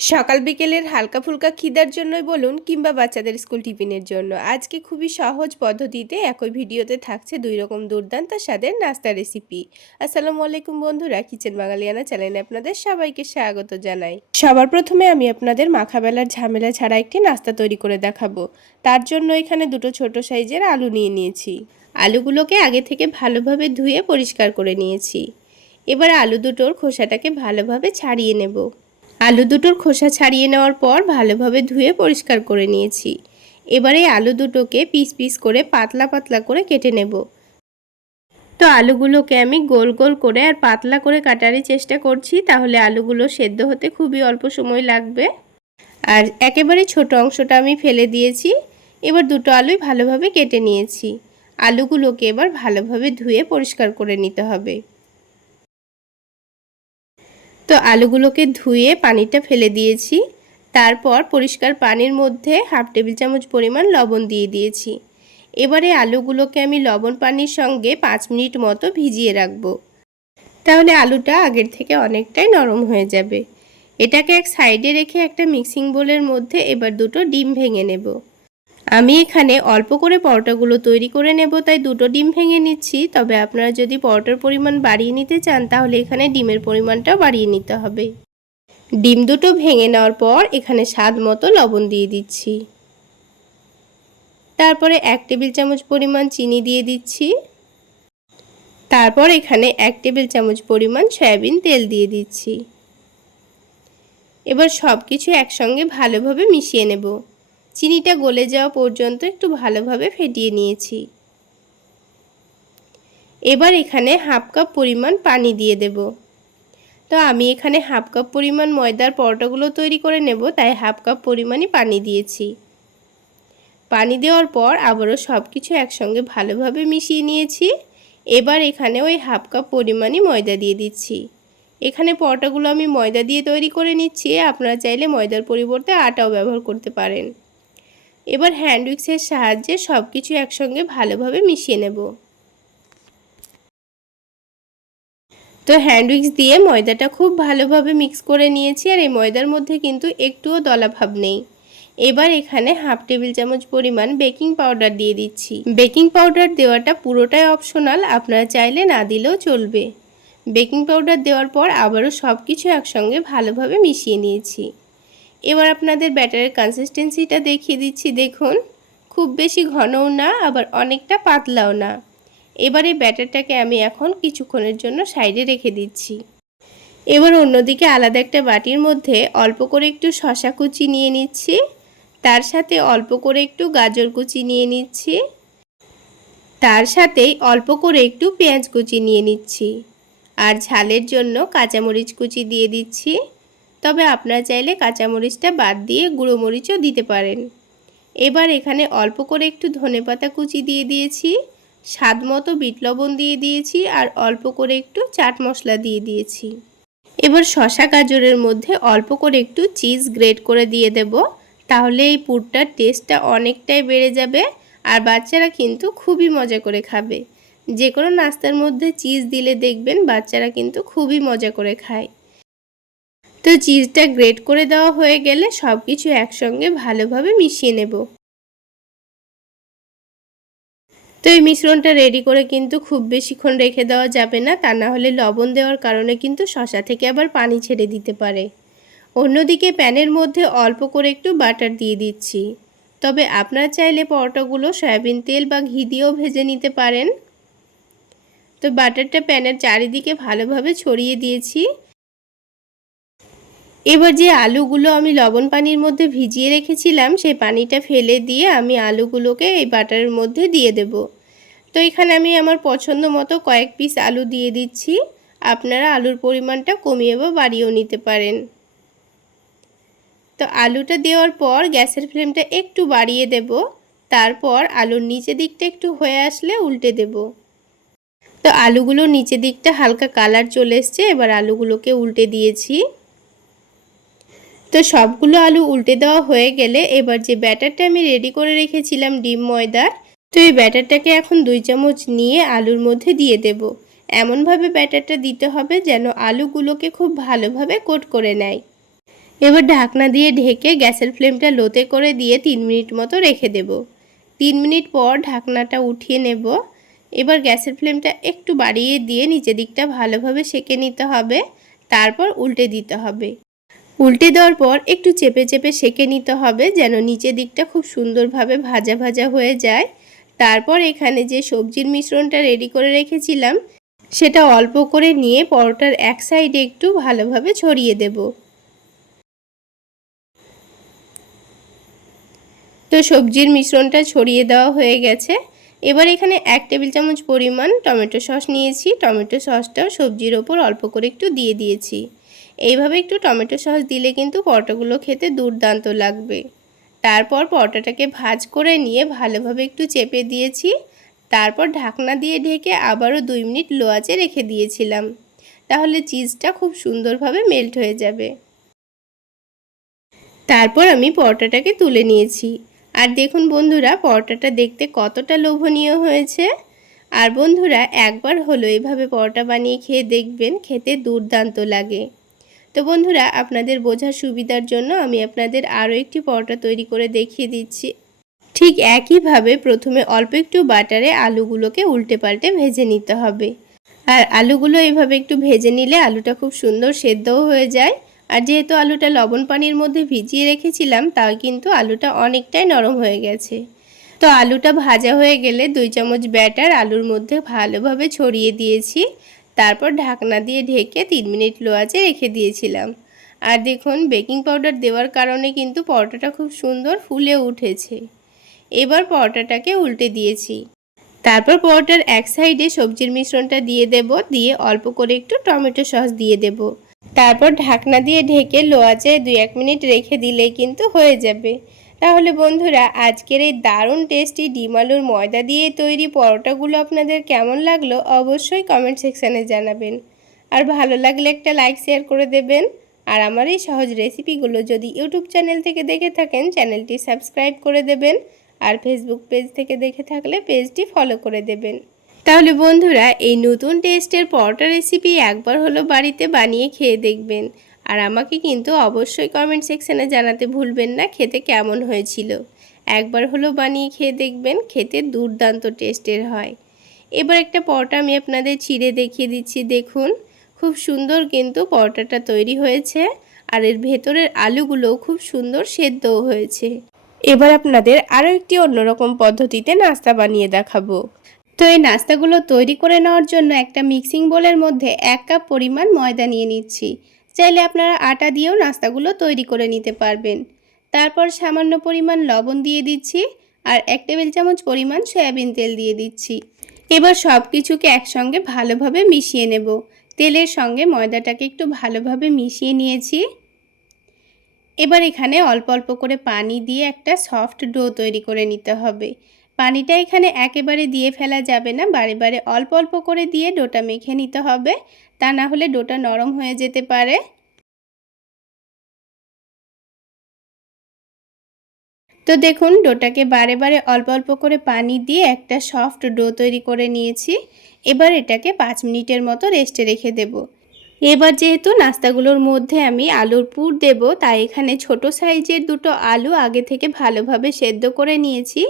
সকাল বিকেলের হালকা ফুলকা খিদার জন্যই বলুন কিংবা বাচ্চাদের স্কুল টিফিনের জন্য আজকে খুবই সহজ পদ্ধতিতে একই ভিডিওতে থাকছে দুই রকম দুর্দান্ত স্বাদের নাস্তা রেসিপি। আসসালামু আলাইকুম বন্ধুরা, কিচেন বাঙালিয়ানা চ্যানেলে আপনাদের সবাইকে স্বাগত জানাই। সবার প্রথমে আমি আপনাদের মাখাবেলার ঝামেলা ছাড়া একটি নাস্তা তৈরি করে দেখাবো। তার জন্য এখানে দুটো ছোট সাইজের আলু নিয়ে নিয়েছি। আলুগুলোকে আগে থেকে ভালোভাবে ধুয়ে পরিষ্কার করে নিয়েছি। এবার আলু দুটোর খোসাটাকে ভালোভাবে ছাড়িয়ে নেব। আলু দুটোর খোসা ছাড়িয়ে নেওয়ার পর ভালোভাবে ধুয়ে পরিষ্কার করে নিয়েছি। এবারে আলু দুটোকে পিস পিস করে পাতলা পাতলা করে কেটে নেব। তো আলুগুলোকে আমি গোল গোল করে আর পাতলা করে কাটারই চেষ্টা করছি, তাহলে আলুগুলো সেদ্ধ হতে খুবই অল্প সময় লাগবে। আর একেবারে ছোট অংশটা আমি ফেলে দিয়েছি। এবার দুটো আলুই ভালোভাবে কেটে নিয়েছি। আলুগুলোকে এবার ভালোভাবে ধুয়ে পরিষ্কার করে নিতে হবে। তো আলুগুলোকে ধুয়ে পানিটা ফেলে দিয়েছি। তারপর পরিষ্কার পানির মধ্যে হাফ টেবিল চামচ পরিমাণ লবণ দিয়ে দিয়েছি। এবারে আলুগুলোকে আমি লবণ পানির সঙ্গে 5 মিনিট মতো ভিজিয়ে রাখবো। তাহলে আলুটা আগের থেকে অনেকটাই নরম হয়ে যাবে। এটাকে এক সাইডে রেখে একটা মিক্সিং বোলের মধ্যে এবার দুটো ডিম ভেঙে নেব। আমি এখানে অল্প করে পরোটাগুলো তৈরি করে নেব, তাই দুটো ডিম ভেঙে নিচ্ছি। তবে আপনারা যদি পরোটার পরিমাণ বাড়িয়ে নিতে চান তাহলে এখানে ডিমের পরিমাণটাও বাড়িয়ে নিতে হবে। ডিম দুটো ভেঙে নেওয়ার পর এখানে স্বাদ মতো লবণ দিয়ে দিচ্ছি। তারপরে 1 টেবিল চামচ পরিমাণ চিনি দিয়ে দিচ্ছি। তারপর এখানে 1 টেবিল চামচ পরিমাণ সয়াবিন তেল দিয়ে দিচ্ছি। এবার সব কিছু একসঙ্গে ভালোভাবে মিশিয়ে নেব। চিনিটা গলে যাওয়া পর্যন্ত একটু ভালোভাবে ফেটিয়ে নিয়েছি। এবার এখানে হাফ কাপ পরিমাণ পানি দিয়ে দেব। তো আমি এখানে হাফ কাপ পরিমাণ ময়দার পরোটাগুলো তৈরি করে নেব, তাই হাফ কাপ পরিমাণই পানি দিয়েছি। পানি দেওয়ার পর আবারও সব কিছু একসঙ্গে ভালোভাবে মিশিয়ে নিয়েছি। এবার এখানে ওই হাফ কাপ পরিমাণই ময়দা দিয়ে দিচ্ছি। এখানে পরোটাগুলো আমি ময়দা দিয়ে তৈরি করে নিচ্ছি, আপনারা চাইলে ময়দার পরিবর্তে আটাও ব্যবহার করতে পারেন। এবার হ্যান্ড উইক্সের সাহায্যে সব কিছু একসঙ্গে ভালোভাবে মিশিয়ে নেব। তো হ্যান্ড উইক্স দিয়ে ময়দাটা খুব ভালোভাবে মিক্স করে নিয়েছি, আর এই ময়দার মধ্যে কিন্তু একটুও দলা ভাব নেই। এবার এখানে হাফ টেবিল চামচ পরিমাণ বেকিং পাউডার দিয়ে দিচ্ছি। বেকিং পাউডার দেওয়াটা পুরোটাই অপশনাল, আপনারা চাইলে না দিলেও চলবে। বেকিং পাউডার দেওয়ার পর আবারও সব কিছু একসঙ্গে ভালোভাবে মিশিয়ে নিয়েছি। এবার আপনাদের ব্যাটারের কনসিস্টেন্সিটা দেখিয়ে দিচ্ছি। দেখুন, খুব বেশি ঘনও না আবার অনেকটা পাতলাও না। এবারে ব্যাটারটাকে আমি এখন কিছুক্ষণের জন্য সাইডে রেখে দিচ্ছি। এবার অন্যদিকে আলাদা একটা বাটির মধ্যে অল্প করে একটু শসা কুচি নিয়ে নিচ্ছি। তার সাথে অল্প করে একটু গাজর কুচি নিয়ে নিচ্ছি। তার সাথেই অল্প করে একটু পেঁয়াজ কুচি নিয়ে নিচ্ছি। আর ঝালের জন্য কাঁচামরিচ কুচি দিয়ে দিচ্ছি। তবে আপনারা চাইলে কাঁচামরিচটা বাদ দিয়ে গুঁড়ো মরিচও দিতে পারেন। এবার এখানে অল্প করে একটু ধনেপাতা কুচি দিয়ে দিয়েছি। স্বাদ মতো বিট লবণ দিয়ে দিয়েছি, আর অল্প করে একটু চাট মশলা দিয়ে দিয়েছি। এবার শসা গাজরের মধ্যে অল্প করে একটু চিজ গ্রেট করে দিয়ে দেব। তাহলে এই পুরটার টেস্টটা অনেকটাই বেড়ে যাবে, আর বাচ্চারা কিন্তু খুবই মজা করে খাবে। যে কোনো নাস্তার মধ্যে চিজ দিলে দেখবেন বাচ্চারা কিন্তু খুবই মজা করে খায়। তো চিজটা গ্রেট করে দেওয়া হয়ে গেলে সব কিছু একসঙ্গে ভালোভাবে মিশিয়ে নেব। তো এই মিশ্রণটা রেডি করে কিন্তু খুব বেশিক্ষণ রেখে দেওয়া যাবে না, তা না হলে লবণ দেওয়ার কারণে কিন্তু শসা থেকে আবার পানি ছেড়ে দিতে পারে। অন্যদিকে প্যানের মধ্যে অল্প করে একটু বাটার দিয়ে দিচ্ছি। তবে আপনারা চাইলে পরোটাগুলো সয়াবিন তেল বা ঘি দিয়েও ভেজে নিতে পারেন। তো বাটারটা প্যানের চারিদিকে ভালোভাবে ছড়িয়ে দিয়েছি। এবার যে আলুগুলো আমি লবণ পানির মধ্যে ভিজিয়ে রেখেছিলাম সেই পানিটা ফেলে দিয়ে আমি আলুগুলোকে এই বাটারের মধ্যে দিয়ে দেব। তো এখানে আমি আমার পছন্দ মতো কয়েক পিস আলু দিয়ে দিচ্ছি। আপনারা আলুর পরিমাণটা কমিয়ে বা বাড়িয়েও নিতে পারেন। তো আলুটা দেওয়ার পর গ্যাসের ফ্লেমটা একটু বাড়িয়ে দেব। তারপর আলুর নিচের দিকটা একটু হয়ে আসলে উল্টে দেব। তো আলুগুলো নিচের দিকটা হালকা কালার চলে এসছে, এবার আলুগুলোকে উল্টে দিয়েছি। তো সবগুলো আলু উল্টে দেওয়া হয়ে গেলে এবার যে ব্যাটারটা আমি রেডি করে রেখেছিলাম ডিম ময়দার, তো এই ব্যাটারটাকে এখন 2 চামচ নিয়ে আলুর মধ্যে দিয়ে দেব। এমনভাবে ব্যাটারটা দিতে হবে যেন আলুগুলোকে খুব ভালোভাবে কোট করে নেয়। এবার ঢাকনা দিয়ে ঢেকে গ্যাসের ফ্লেমটা লোতে করে দিয়ে 3 মিনিট মতো রেখে দেব। 3 মিনিট পর ঢাকনাটা উঠিয়ে নেব। এবার গ্যাসের ফ্লেমটা একটু বাড়িয়ে দিয়ে নিচের দিকটা ভালোভাবে সেঁকে নিতে হবে, তারপর উল্টে দিতে হবে। উল্টে দেওয়ার পর একটু চেপে চেপে সেঁকে নিতে হবে যেন নিচের দিকটা খুব সুন্দরভাবে ভাজা ভাজা হয়ে যায়। তারপর এখানে যে সবজির মিশ্রণটা রেডি করে রেখেছিলাম সেটা অল্প করে নিয়ে পরোটার এক সাইডে একটু ভালোভাবে ছড়িয়ে দেব। তো সবজির মিশ্রণটা ছড়িয়ে দেওয়া হয়ে গেছে। এবার এখানে 1 টেবিল চামচ পরিমাণ টমেটো সস নিয়েছি। টমেটো সসটাও সবজির ওপর অল্প করে একটু দিয়ে দিয়েছি। এইভাবে একটু টমেটো সস দিলে কিন্তু পরোটাগুলো খেতে দুর্দান্ত লাগবে। তারপর পরোটাটাকে ভাঁজ করে নিয়ে ভালোভাবে একটু চেপে দিয়েছি। তারপর ঢাকনা দিয়ে ঢেকে আবারও 2 মিনিট লো আঁচে রেখে দিয়েছিলাম। তাহলে চিজটা খুব সুন্দরভাবে মেল্ট হয়ে যাবে। তারপর আমি পরোটাটাকে তুলে নিয়েছি। আর দেখুন বন্ধুরা, পরোটাটা দেখতে কতটা লোভনীয় হয়েছে। আর বন্ধুরা, একবার হলো এভাবে পরোটা বানিয়ে খেয়ে দেখবেন, খেতে দুর্দান্ত লাগে। তো বন্ধুরা, আপনাদের বোঝার সুবিধার জন্য আমি আপনাদের আরও একটি পরোটা তৈরি করে দেখিয়ে দিচ্ছি। ঠিক একইভাবে প্রথমে অল্প একটু বাটারে আলুগুলোকে উল্টে পাল্টে ভেজে নিতে হবে। আর আলুগুলো এইভাবে একটু ভেজে নিলে আলুটা খুব সুন্দর সেদ্ধও হয়ে যায়। আর যেহেতু আলুটা লবণ পানির মধ্যে ভিজিয়ে রেখেছিলাম, তাই কিন্তু আলুটা অনেকটাই নরম হয়ে গেছে। তো আলুটা ভাজা হয়ে গেলে 2 চামচ ব্যাটার আলুর মধ্যে ভালোভাবে ছড়িয়ে দিয়েছি। তারপর ঢাকনা দিয়ে ঢেকে 3 মিনিট লো আঁচে রেখে দিয়েছিলাম। আর দেখুন, বেকিং পাউডার দেওয়ার কারণে কিন্তু পরোটাটা খুব সুন্দর ফুলে উঠেছে। এবার পরোটাটাকে উল্টে দিয়েছি। তারপর পরোটার এক সাইডে সবজির মিশ্রণটা দিয়ে দেব, দিয়ে অল্প করে একটু টমেটো সস দিয়ে দেব। তারপর ঢাকনা দিয়ে ঢেকে লো আঁচে 2-1 মিনিট রেখে দিলেই কিন্তু হয়ে যাবে। তাহলে বন্ধুরা, আজকের এই দারুণ টেস্টি ডিম আলুর ময়দা দিয়ে তৈরি পরোটাগুলো আপনাদের কেমন লাগলো অবশ্যই কমেন্ট সেকশানে জানাবেন। আর ভালো লাগলে একটা লাইক শেয়ার করে দেবেন। আর আমার এই সহজ রেসিপিগুলো যদি ইউটিউব চ্যানেল থেকে দেখে থাকেন, চ্যানেলটি সাবস্ক্রাইব করে দেবেন। আর ফেসবুক পেজ থেকে দেখে থাকলে পেজটি ফলো করে দেবেন। তাহলে বন্ধুরা, এই নতুন টেস্টের পরোটা রেসিপি একবার হলো বাড়িতে বানিয়ে খেয়ে দেখবেন। আর আমাকে কিন্তু অবশ্যই কমেন্ট সেকশানে জানাতে ভুলবেন না খেতে কেমন হয়েছিল। একবার হলো বানিয়ে খেয়ে দেখবেন, খেতে দুর্দান্ত টেস্টের হয়। এবার একটা পরোটা আমি আপনাদের ছিঁড়ে দেখিয়ে দিচ্ছি। দেখুন, খুব সুন্দর কিন্তু পরোটাটা তৈরি হয়েছে। আর এর ভেতরের আলুগুলোও খুব সুন্দর সেদ্ধও হয়েছে। এবার আপনাদের আরও একটি অন্যরকম পদ্ধতিতে নাস্তা বানিয়ে দেখাবো। তো এই নাস্তাগুলো তৈরি করে নেওয়ার জন্য একটা মিক্সিং বোলের মধ্যে 1 কাপ পরিমাণ ময়দা নিয়ে নিচ্ছি। চাইলে আপনারা আটা দিয়েও নাস্তাগুলো তৈরি করে নিতে পারবেন। তারপর সামান্য পরিমাণ লবণ দিয়ে দিচ্ছি আর 1 টেবিল চামচ পরিমাণ সয়াবিন তেল দিয়ে দিচ্ছি। এবার সব কিছুকে একসঙ্গে ভালোভাবে মিশিয়ে নেব। তেলের সঙ্গে ময়দাটাকে একটু ভালোভাবে মিশিয়ে নিয়েছি। এবার এখানে অল্প অল্প করে পানি দিয়ে একটা সফট ডো তৈরি করে নিতে হবে। পানিটা এখানে একেবারে দিয়ে ফেলা যাবে না, বারে বারে অল্প অল্প করে দিয়ে ডোটা মেখে নিতে হবে, তা না হলে ডোটা নরম হয়ে যেতে পারে। তো দেখুন, ডোটাকে বারে বারে অল্প অল্প করে পানি দিয়ে একটা সফট ডো তৈরি করে নিয়েছি। এবার এটাকে 5 মিনিটের মতো রেস্টে রেখে দেব। এবার যেহেতু নাস্তাগুলোর মধ্যে আমি আলুর পুর দেব, তাই এখানে ছোট সাইজের দুটো আলু আগে থেকে ভালোভাবে সেদ্ধ করে নিয়েছি।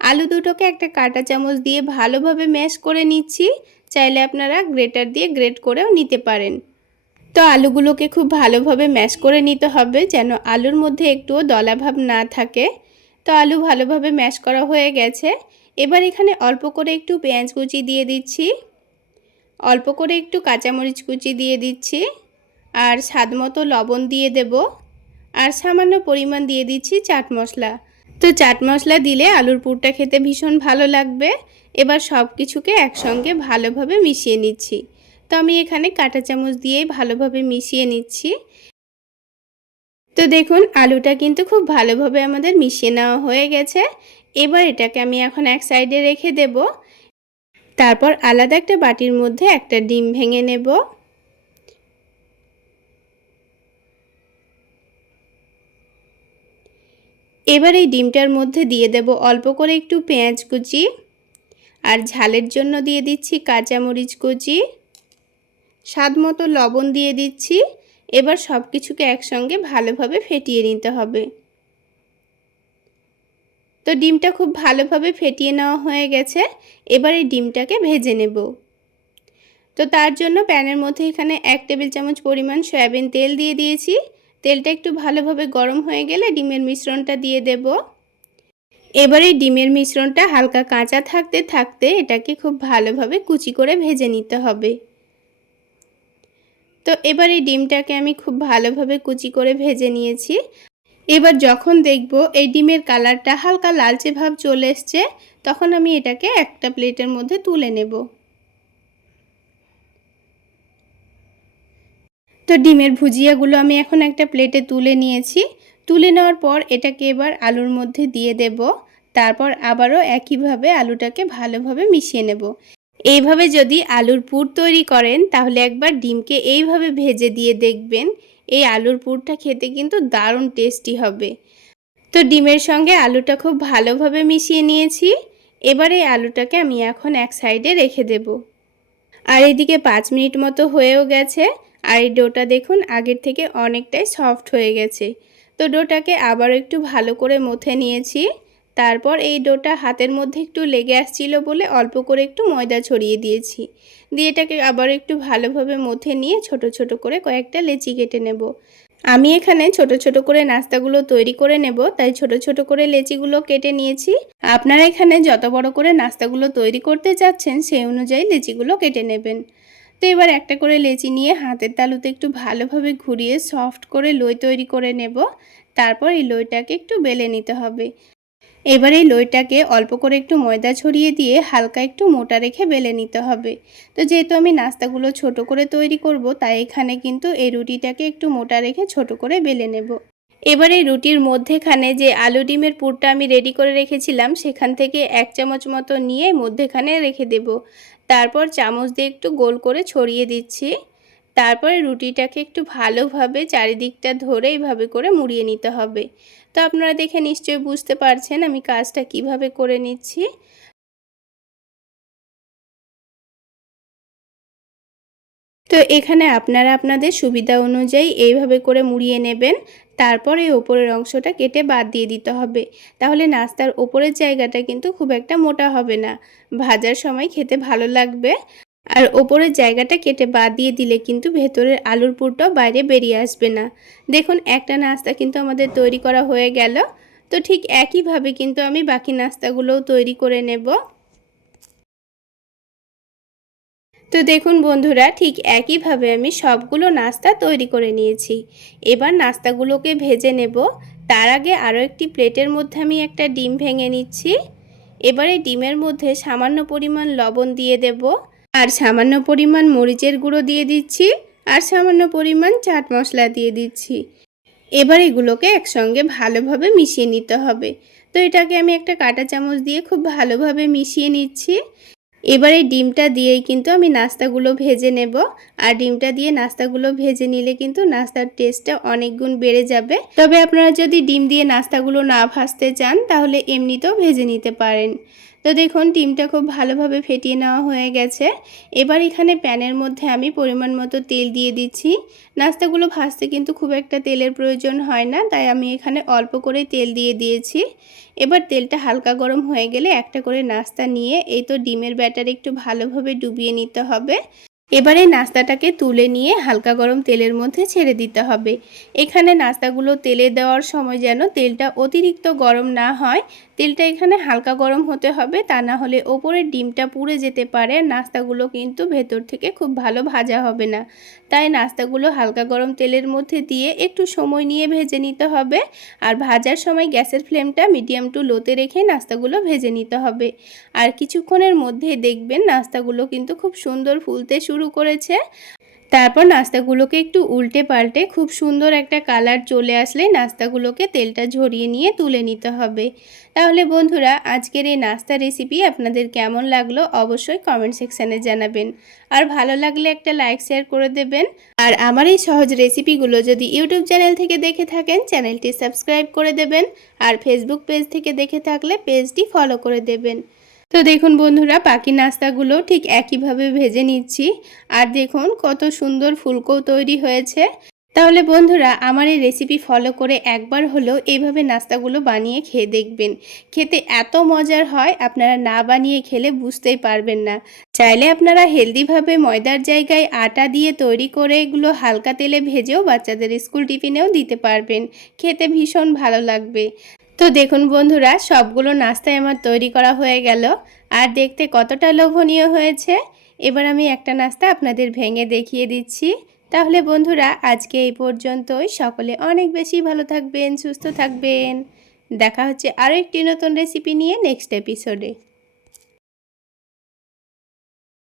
আলু দুটোকে একটা কাঁটা চামচ দিয়ে ভালোভাবে ম্যাশ করে নিচ্ছি। চাইলে আপনারা গ্রেটার দিয়ে গ্রেট করেও নিতে পারেন। তো আলুগুলোকে খুব ভালোভাবে ম্যাশ করে নিতে হবে যেন আলুর মধ্যে একটুও দলাভাব না থাকে। তো আলু ভালোভাবে ম্যাশ করা হয়ে গেছে। এবার এখানে অল্প করে একটু পেঁয়াজ কুচি দিয়ে দিচ্ছি, অল্প করে একটু কাঁচামরিচ কুচি দিয়ে দিচ্ছি, আর স্বাদমতো লবণ দিয়ে দেব, আর সামান্য পরিমাণ দিয়ে দিচ্ছি চাট মশলা। তো চাট মশলা দিলে আলুর পুরটা খেতে ভীষণ ভালো লাগবে। এবার সব কিছুকে একসঙ্গে ভালোভাবে মিশিয়ে নিচ্ছি। তো আমি এখানে কাঁটা চামচ দিয়েই ভালোভাবে মিশিয়ে নিচ্ছি। তো দেখুন, আলুটা কিন্তু খুব ভালোভাবে আমাদের মিশিয়ে নেওয়া হয়ে গেছে। এবার এটাকে আমি এখন এক সাইডে রেখে দেব। তারপর আলাদা একটা বাটির মধ্যে একটা ডিম ভেঙে নেব। এবার এই ডিমটার মধ্যে দিয়ে দেব অল্প করে একটু পেঁয়াজ কুচি, আর ঝালের জন্য দিয়ে দিচ্ছি কাঁচামরিচ কুচি, স্বাদমতো লবণ দিয়ে দিচ্ছি। এবার সব কিছুকে একসঙ্গে ভালোভাবে ফেটিয়ে নিতে হবে। তো ডিমটা খুব ভালোভাবে ফেটিয়ে নেওয়া হয়ে গেছে। এবার এই ডিমটাকে ভেজে নেব। তো তার জন্য প্যানের মধ্যে এখানে 1 টেবিল চামচ পরিমাণ সয়াবিন তেল দিয়ে দিয়েছি। তেলটা একটু ভালোভাবে গরম হয়ে গেলে ডিমের মিশ্রণটা দিয়ে দেব। এবার এই ডিমের মিশ্রণটা হালকা কাঁচা থাকতে থাকতে এটাকে খুব ভালোভাবে কুচি করে ভেজে নিতে হবে। তো এবার এই ডিমটাকে আমি খুব ভালোভাবে কুচি করে ভেজে নিয়েছি। এবার যখন দেখব এই ডিমের কালারটা হালকা লালচে ভাব চলে এসছে, তখন আমি এটাকে একটা প্লেটের মধ্যে তুলে নেব। তো ডিমের ভুজিয়াগুলো আমি এখন একটা প্লেটে তুলে নিয়েছি। তুলে নেওয়ার পর এটাকে এবার আলুর মধ্যে দিয়ে দেব। তারপর আবারও একইভাবে আলুটাকে ভালোভাবে মিশিয়ে নেব। এইভাবে যদি আলুর পুর তৈরি করেন তাহলে একবার ডিমকে এইভাবে ভেজে দিয়ে দেখবেন, এই আলুর পুরটা খেতে কিন্তু দারুণ টেস্টি হবে। তো ডিমের সঙ্গে আলুটা খুব ভালোভাবে মিশিয়ে নিয়েছি। এবার এই আলুটাকে আমি এখন এক সাইডে রেখে দেব। আর এদিকে 5 মিনিট মতো হয়েও গেছে। আর এই ডোটা দেখুন আগের থেকে অনেকটাই সফট হয়ে গেছে। তো ডোটাকে আবারও একটু ভালো করে মথে নিয়েছি। তারপর এই ডোটা হাতের মধ্যে একটু লেগে আসছিল বলে অল্প করে একটু ময়দা ছড়িয়ে দিয়েছি। দিয়ে এটাকে আবারও একটু ভালোভাবে মথে নিয়ে ছোট ছোট করে কয়েকটা লেচি কেটে নেব। আমি এখানে ছোট ছোট করে নাস্তাগুলো তৈরি করে নেব, তাই ছোট ছোট করে লেচিগুলো কেটে নিয়েছি। আপনারা এখানে যত বড় করে নাস্তাগুলো তৈরি করতে চাচ্ছেন সেই অনুযায়ী লেচিগুলো কেটে নেবেন। তো এবার একটা করে লেচি নিয়ে হাতের তালুতে একটু ভালোভাবে ঘুরিয়ে সফট করে লই তৈরি করে নেব। তারপর এই লইটাকে একটু বেলে নিতে হবে। এবার এই লইটাকে অল্প করে একটু ময়দা ছড়িয়ে দিয়ে হালকা একটু মোটা রেখে বেলে নিতে হবে। তো যেহেতু আমি নাস্তাগুলো ছোট করে তৈরি করব, তাই এখানে কিন্তু এই রুটিটাকে একটু মোটা রেখে ছোট করে বেলে নেব। এবার এই রুটির মধ্যেখানে যে আলু ডিমের পুরটা আমি রেডি করে রেখেছিলাম সেখান থেকে 1 চামচ মতো নিয়ে মধ্যেখানে রেখে দেব। তারপর চামচ দিয়ে একটু গোল করে ছড়িয়ে দিচ্ছি। তারপরে রুটিটাকে একটু ভালোভাবে চারিদিকটা ধরে এইভাবে করে মুড়িয়ে নিতে হবে। তো আপনারা দেখে নিশ্চয়ই বুঝতে পারছেন আমি কাজটা কিভাবে করে নিচ্ছি। তো এখানে আপনারা আপনাদের সুবিধা অনুযায়ী এইভাবে করে মুড়িয়ে নেবেন। তারপর এই ওপরের অংশটা কেটে বাদ দিয়ে দিতে হবে। তাহলে নাস্তার ওপরের জায়গাটা কিন্তু খুব একটা মোটা হবে না। ভাজার সময় খেতে ভালো লাগবে। আর ওপরের জায়গাটা কেটে বাদ দিয়ে দিলে কিন্তু ভেতরের আলুর পুরটাও বাইরে বেরিয়ে আসবে না। দেখুন একটা নাস্তা কিন্তু আমাদের তৈরি করা হয়ে গেল। তো ঠিক একইভাবে কিন্তু আমি বাকি নাস্তাগুলোও তৈরি করে নেব। তো দেখুন বন্ধুরা, ঠিক একইভাবে আমি সবগুলো নাস্তা তৈরি করে নিয়েছি। এবার নাস্তাগুলোকে ভেজে নেব। তার আগে আরও একটি প্লেটের মধ্যে আমি একটা ডিম ভেঙে নিচ্ছি। এবারে ডিমের মধ্যে সামান্য পরিমাণ লবণ দিয়ে দেব, আর সামান্য পরিমাণ মরিচের গুঁড়ো দিয়ে দিচ্ছি, আর সামান্য পরিমাণ চাট মশলা দিয়ে দিচ্ছি। এবার এগুলোকে একসঙ্গে ভালোভাবে মিশিয়ে নিতে হবে। তো এটাকে আমি একটা কাঁটা চামচ দিয়ে খুব ভালোভাবে মিশিয়ে নিচ্ছি। এবার এই ডিমটা দিয়েই কিন্তু আমি নাস্তাগুলো ভেজে নেব। আর ডিমটা দিয়ে নাস্তাগুলো ভেজে নিলে কিন্তু নাস্তার টেস্টটা অনেক গুণ বেড়ে যাবে। তবে আপনারা যদি ডিম দিয়ে নাস্তাগুলো না ভাজতে চান তাহলে এমনিতেও ভেজে নিতে পারেন। তো দেখুন ডিমটা খুব ভালোভাবে ফেটিয়ে নেওয়া হয়ে গেছে। এবার এখানে প্যানের মধ্যে আমি পরিমাণ মতো তেল দিয়ে দিচ্ছি। নাস্তাগুলো ভাজতে কিন্তু খুব একটা তেলের প্রয়োজন হয় না, তাই আমি এখানে অল্প করে তেল দিয়ে দিয়েছি। এবার তেলটা হালকা গরম হয়ে গেলে একটা করে নাস্তা নিয়ে এই তো ডিমের ব্যাটারে একটু ভালোভাবে ডুবিয়ে নিতে হবে। এবারে নাস্তাটাকে তুলে নিয়ে হালকা গরম তেলের মধ্যে ছেড়ে দিতে হবে। এখানে নাস্তাগুলো তেলে দেওয়ার সময় যেন তেলটা অতিরিক্ত গরম না হয়। তেলটা এখানে হালকা গরম হতে হবে, তা না হলে ওপরের ডিমটা পুড়ে যেতে পারে। নাস্তাগুলো কিন্তু ভেতর থেকে খুব ভালো ভাজা হবে না। তাই নাস্তাগুলো হালকা গরম তেলের মধ্যে দিয়ে একটু সময় নিয়ে ভেজে নিতে হবে। আর ভাজার সময় গ্যাসের ফ্লেমটা মিডিয়াম টু লোতে রেখে নাস্তাগুলো ভেজে নিতে হবে। আর কিছুক্ষণের মধ্যেই দেখবেন নাস্তাগুলো কিন্তু খুব সুন্দর ফুলতে শুরু করেছে। তারপর নাস্তাগুলোকে একটু উল্টে পাল্টে খুব সুন্দর একটা কালার চলে আসলে নাস্তাগুলোকে তেলটা ঝরিয়ে নিয়ে তুলে নিতে হবে। তাহলে বন্ধুরা, আজকের এই নাস্তা রেসিপি আপনাদের কেমন লাগলো অবশ্যই কমেন্ট সেকশানে জানাবেন। আর ভালো লাগলে একটা লাইক শেয়ার করে দেবেন। আর আমার এই সহজ রেসিপিগুলো যদি ইউটিউব চ্যানেল থেকে দেখে থাকেন চ্যানেলটি সাবস্ক্রাইব করে দেবেন। আর ফেসবুক পেজ থেকে দেখে থাকলে পেজটি ফলো করে দেবেন। তো দেখুন বন্ধুরা, বাকি নাস্তাগুলো ঠিক একইভাবে ভেজে নিচ্ছি। আর দেখুন কত সুন্দর ফুলকো তৈরি হয়েছে। তাহলে বন্ধুরা আমার এই রেসিপি ফলো করে একবার হলেও এইভাবে নাস্তাগুলো বানিয়ে খেয়ে দেখবেন। খেতে এত মজার হয়, আপনারা না বানিয়ে খেলে বুঝতেই পারবেন না। চাইলে আপনারা হেলদিভাবে ময়দার জায়গায় আটা দিয়ে তৈরি করে এগুলো হালকা তেলে ভেজেও বাচ্চাদের স্কুল টিফিনেও দিতে পারবেন। খেতে ভীষণ ভালো লাগবে। তো দেখুন বন্ধুরা, সবগুলো নাস্তাই আমার তৈরি করা হয়ে গেল, আর দেখতে কতটা লোভনীয় হয়েছে। এবার আমি একটা নাস্তা আপনাদের ভেঙে দেখিয়ে দিচ্ছি। তাহলে বন্ধুরা আজকে এই পর্যন্তই। সকলে অনেক বেশি ভালো থাকবেন, সুস্থ থাকবেন। দেখা হচ্ছে আরও একটি নতুন রেসিপি নিয়ে নেক্সট এপিসোডে।